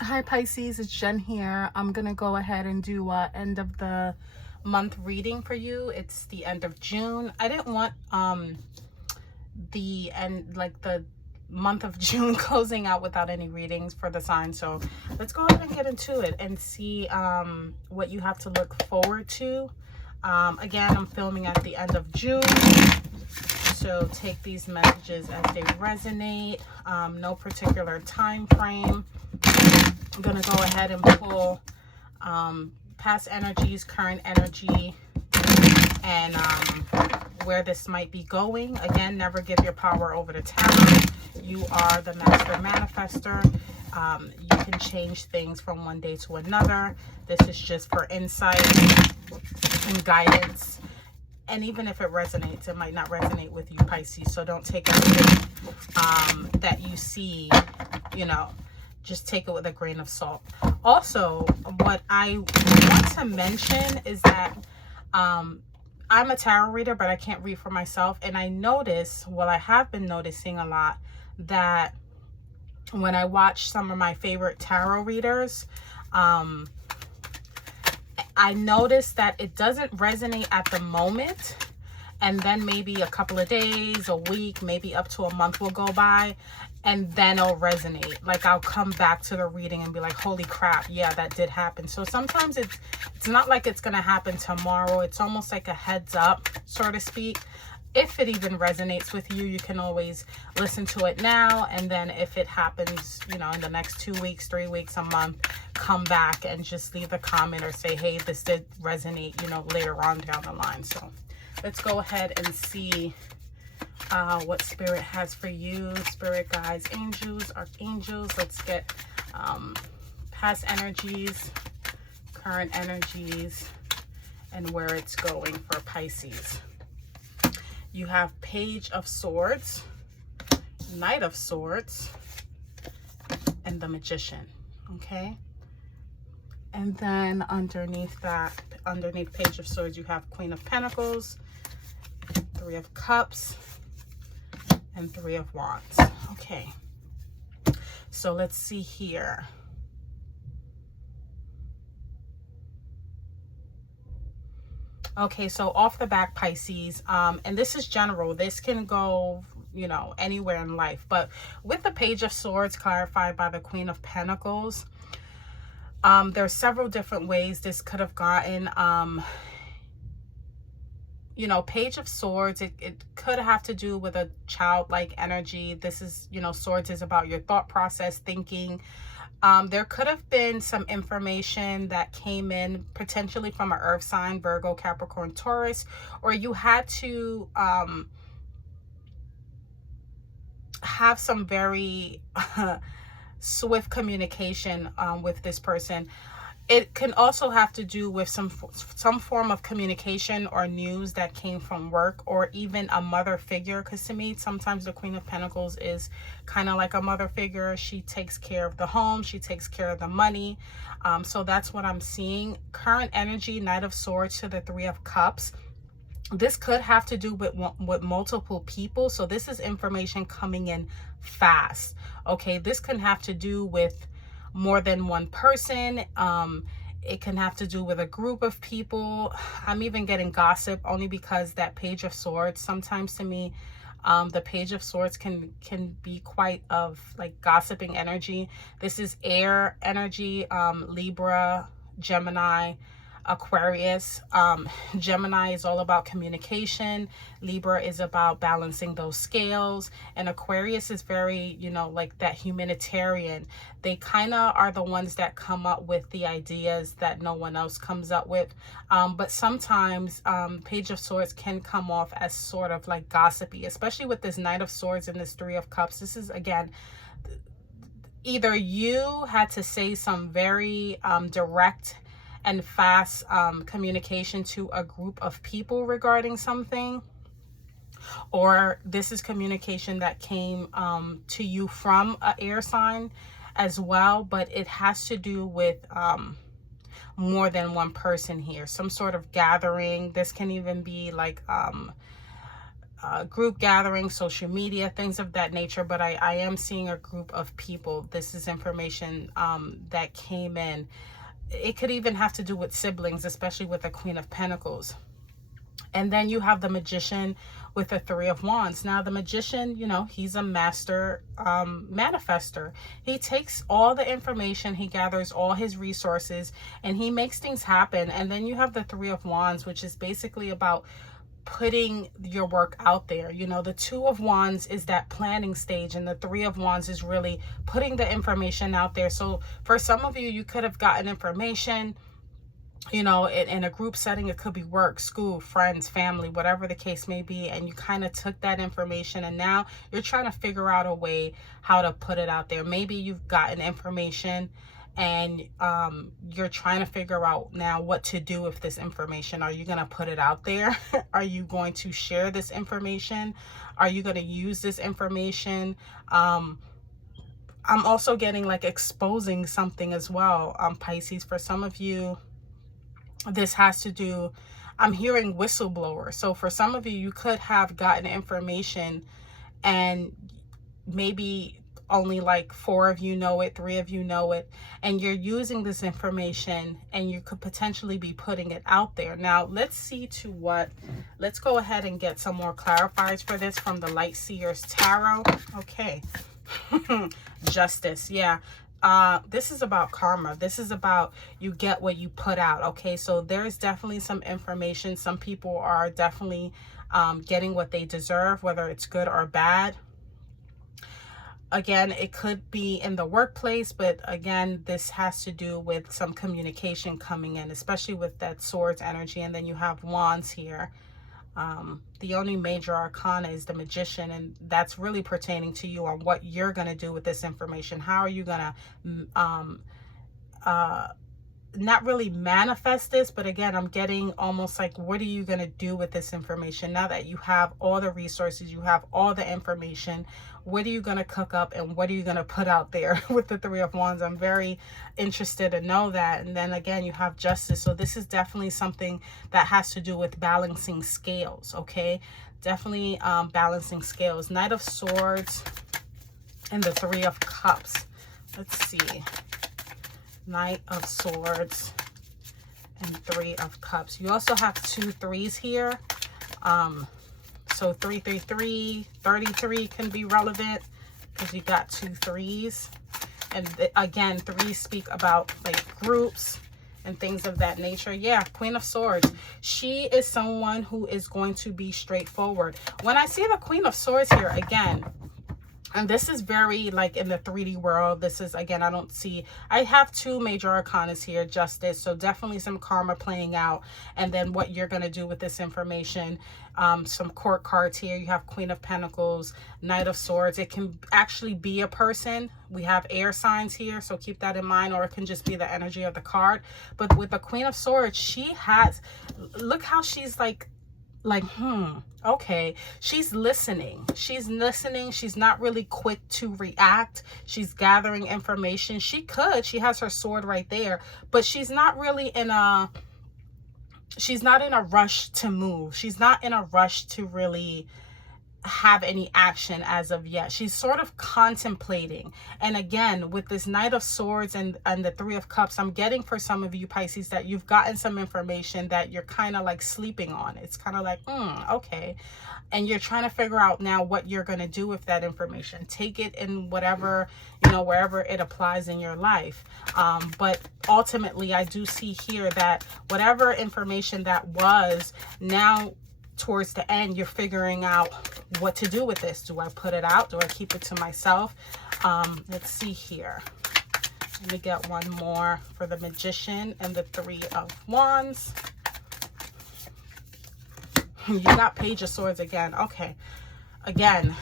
Hi Pisces, it's Jen here. I'm gonna go ahead and do end of the month reading for you. It's the end of June. I didn't want the end, like the month of June closing out without any readings for the sign. So let's go ahead and get into it and see what you have to look forward to. Again, I'm filming at the end of June, so take these messages as they resonate. No particular time frame. I'm going to go ahead and pull past energies, current energy, and where this might be going. Again, never give your power over to tarot. You are the master manifester. You can change things from one day to another. This is just for insight and guidance. And even if it resonates, it might not resonate with you, Pisces. So don't take everything that you see, just take it with a grain of salt. Also, what I want to mention is that I'm a tarot reader, but I can't read for myself. And I have been noticing a lot that when I watch some of my favorite tarot readers, I notice that it doesn't resonate at the moment. And then maybe a couple of days, a week, maybe up to a month will go by, and then it'll resonate. Like I'll come back to the reading and be like, holy crap, yeah, that did happen. So sometimes it's not like it's going to happen tomorrow. It's almost like a heads up, so to speak. If it even resonates with you, you can always listen to it now. And then if it happens, in the next 2 weeks, 3 weeks, a month, come back and just leave a comment or say, hey, this did resonate, later on down the line. So let's go ahead and see what Spirit has for you. Spirit guides, angels, archangels. Let's get past energies, current energies, and where it's going for Pisces. You have Page of Swords, Knight of Swords, and the Magician, okay? And then underneath Page of Swords, you have Queen of Pentacles, Three of Cups, and Three of Wands. Okay, so let's see here. Okay, so off the back, Pisces, and this is general. This can go, anywhere in life. But with the Page of Swords clarified by the Queen of Pentacles, there's several different ways this could have gotten. Page of Swords, it could have to do with a childlike energy. This is, Swords is about your thought process, thinking. There could have been some information that came in potentially from an earth sign, Virgo, Capricorn, Taurus, or you had to have some very swift communication with this person. It can also have to do with some form of communication or news that came from work, or even a mother figure. Because to me, sometimes the Queen of Pentacles is kind of like a mother figure. She takes care of the home. She takes care of the money. So that's what I'm seeing. Current energy, Knight of Swords to the Three of Cups. This could have to do with multiple people. So this is information coming in fast. Okay, this can have to do with more than one person. It can have to do with a group of people. I'm even getting gossip, only because that Page of Swords, sometimes to me, the Page of Swords can be quite of like gossiping energy. This is air energy, Libra, Gemini, Aquarius. Gemini is all about communication. Libra is about balancing those scales. And Aquarius is very, like that humanitarian. They kind of are the ones that come up with the ideas that no one else comes up with. But sometimes Page of Swords can come off as sort of like gossipy, especially with this Knight of Swords and this Three of Cups. This is, again, either you had to say some very direct and fast communication to a group of people regarding something, or this is communication that came to you from an air sign as well, but it has to do with more than one person here, some sort of gathering. This can even be like group gathering, social media, things of that nature. But I am seeing a group of people. This is information that came in. It could even have to do with siblings, especially with the Queen of Pentacles. And then you have the Magician with the Three of Wands. Now, the Magician, you know, he's a master manifester. He takes all the information, he gathers all his resources, and he makes things happen. And then you have the Three of Wands, which is basically about putting your work out there. You know, the Two of Wands is that planning stage, and the Three of Wands is really putting the information out there. So for some of you, you could have gotten information, you know, in a group setting. It could be work, school, friends, family, whatever the case may be, and you kind of took that information and now you're trying to figure out a way how to put it out there. Maybe you've gotten information and you're trying to figure out now what to do with this information. Are you going to put it out there? Are you going to share this information? Are you going to use this information? I'm also getting like exposing something as well, Pisces. For some of you, this has to do, I'm hearing whistleblower. So for some of you, you could have gotten information and maybe only like 4 of you know it, 3 of you know it, and you're using this information and you could potentially be putting it out there. Now, let's go ahead and get some more clarifiers for this from the Light Seers Tarot. Okay. Justice. Yeah. This is about karma. This is about you get what you put out. Okay, so there's definitely some information. Some people are definitely getting what they deserve, whether it's good or bad. Again, it could be in the workplace, but again, this has to do with some communication coming in, especially with that Swords energy. And then you have Wands here. The only major arcana is the Magician, and that's really pertaining to you on what you're going to do with this information. How are you going to not really manifest this, but again, I'm getting almost like, what are you going to do with this information now that you have all the resources, you have all the information? What are you going to cook up and what are you going to put out there with the Three of Wands? I'm very interested to know that. And then again, you have Justice. So this is definitely something that has to do with balancing scales. Okay, definitely balancing scales. Knight of Swords and the Three of Cups. Let's see. Knight of Swords and Three of Cups. You also have 2 3s here. So 333, 33 can be relevant because you got 2 3s. And again, 3s speak about like groups and things of that nature. Yeah, Queen of Swords. She is someone who is going to be straightforward. When I see the Queen of Swords here, again, and this is very like in the 3D world. This is, again, I have 2 major arcanas here, Justice. So definitely some karma playing out. And then what you're going to do with this information. Some court cards here. You have Queen of Pentacles, Knight of Swords. It can actually be a person. We have air signs here, so keep that in mind. Or it can just be the energy of the card. But with the Queen of Swords, she has, look how she's like, okay, she's listening. She's not really quick to react. She's gathering information. She has her sword right there, but she's not really in a rush to move. She's not in a rush to really have any action as of yet. She's sort of contemplating. And again, with this Knight of Swords and the Three of Cups, I'm getting for some of you Pisces that you've gotten some information that you're kind of like sleeping on. It's kind of like, okay. And you're trying to figure out now what you're going to do with that information. Take it in whatever, wherever it applies in your life. But ultimately, I do see here that whatever information that was, now towards the end, you're figuring out what to do with this. Do I put it out? Do I keep it to myself? Let's see here. Let me get one more for the Magician and the Three of Wands. You got Page of Swords again. Okay. Again,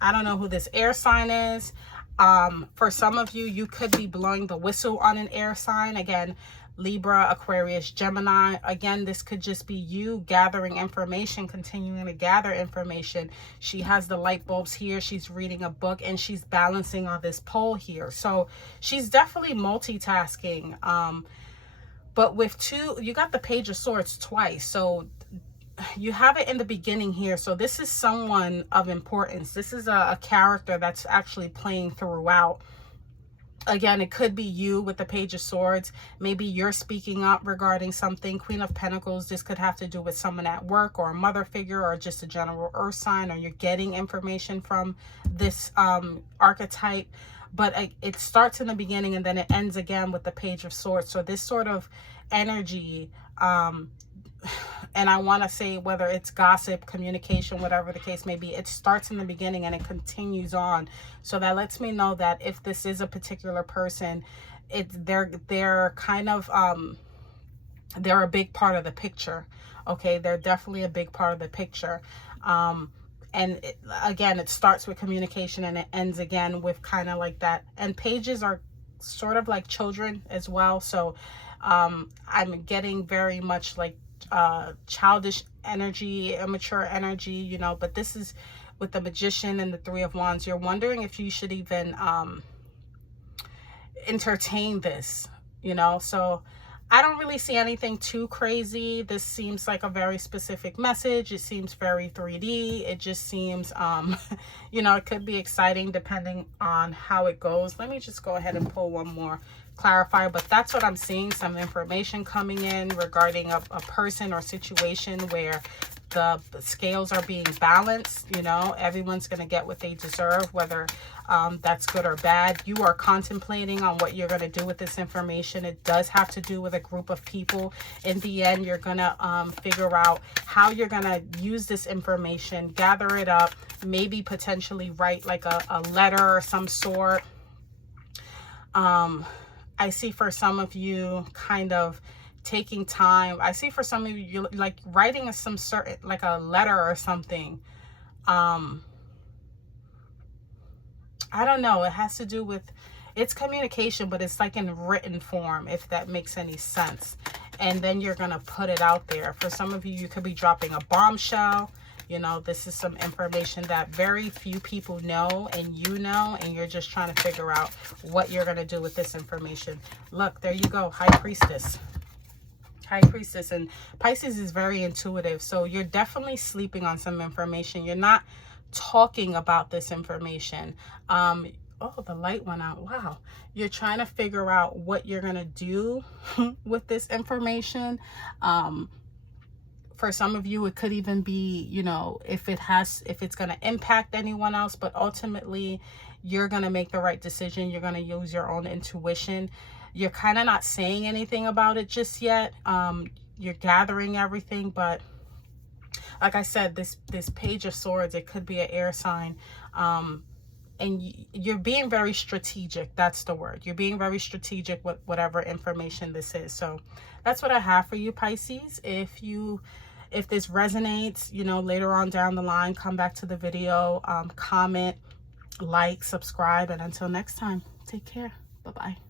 I don't know who this air sign is. For some of you, you could be blowing the whistle on an air sign. Again, Libra, Aquarius, Gemini. Again, this could just be you gathering information, continuing to gather information. She has the light bulbs here. She's reading a book and she's balancing on this pole here. So she's definitely multitasking. But with 2, you got the Page of Swords twice. So you have it in the beginning here. So this is someone of importance. This is a character that's actually playing throughout. Again, it could be you with the Page of Swords. Maybe you're speaking up regarding something. Queen of Pentacles, this could have to do with someone at work or a mother figure or just a general earth sign, or you're getting information from this archetype. But it starts in the beginning and then it ends again with the Page of Swords. So this sort of energy, and I want to say whether it's gossip, communication, whatever the case may be, it starts in the beginning and it continues on. So that lets me know that if this is a particular person, they're kind of they're a big part of the picture. Okay, they're definitely a big part of the picture. And again, it starts with communication and it ends again with kind of like that. And pages are sort of like children as well. So I'm getting very much like childish energy, immature energy, you know. But this is with the Magician and the Three of Wands. You're wondering if you should even entertain this, you know. So I don't really see anything too crazy. This seems like a very specific message. It seems very 3D. It just seems you know, it could be exciting depending on how it goes. Let me just go ahead and pull one more clarifier, but that's what I'm seeing. Some information coming in regarding a person or situation where the scales are being balanced. You know, everyone's going to get what they deserve, whether that's good or bad. You are contemplating on what you're going to do with this information. It does have to do with a group of people. In the end, you're going to figure out how you're going to use this information, gather it up, maybe potentially write like a letter or some sort. I see for some of you kind of taking time. I see for some of you like writing some certain, like a letter or something. I don't know. It has to do with, it's communication, but it's like in written form, if that makes any sense. And then you're going to put it out there. For some of you, you could be dropping a bombshell. You know, this is some information that very few people know, and you know, and you're just trying to figure out what you're going to do with this information. Look, there you go. High Priestess. High Priestess. And Pisces is very intuitive. So you're definitely sleeping on some information. You're not talking about this information. Oh, the light went out. Wow. You're trying to figure out what you're going to do with this information. For some of you, it could even be, you know, if it's going to impact anyone else, but ultimately you're going to make the right decision. You're going to use your own intuition. You're kind of not saying anything about it just yet. You're gathering everything, but like I said, this Page of Swords, it could be an air sign. And you're being very strategic. That's the word. You're being very strategic with whatever information this is. So that's what I have for you, Pisces. If this resonates, you know, later on down the line, come back to the video, comment, like, subscribe, and until next time, take care. Bye-bye.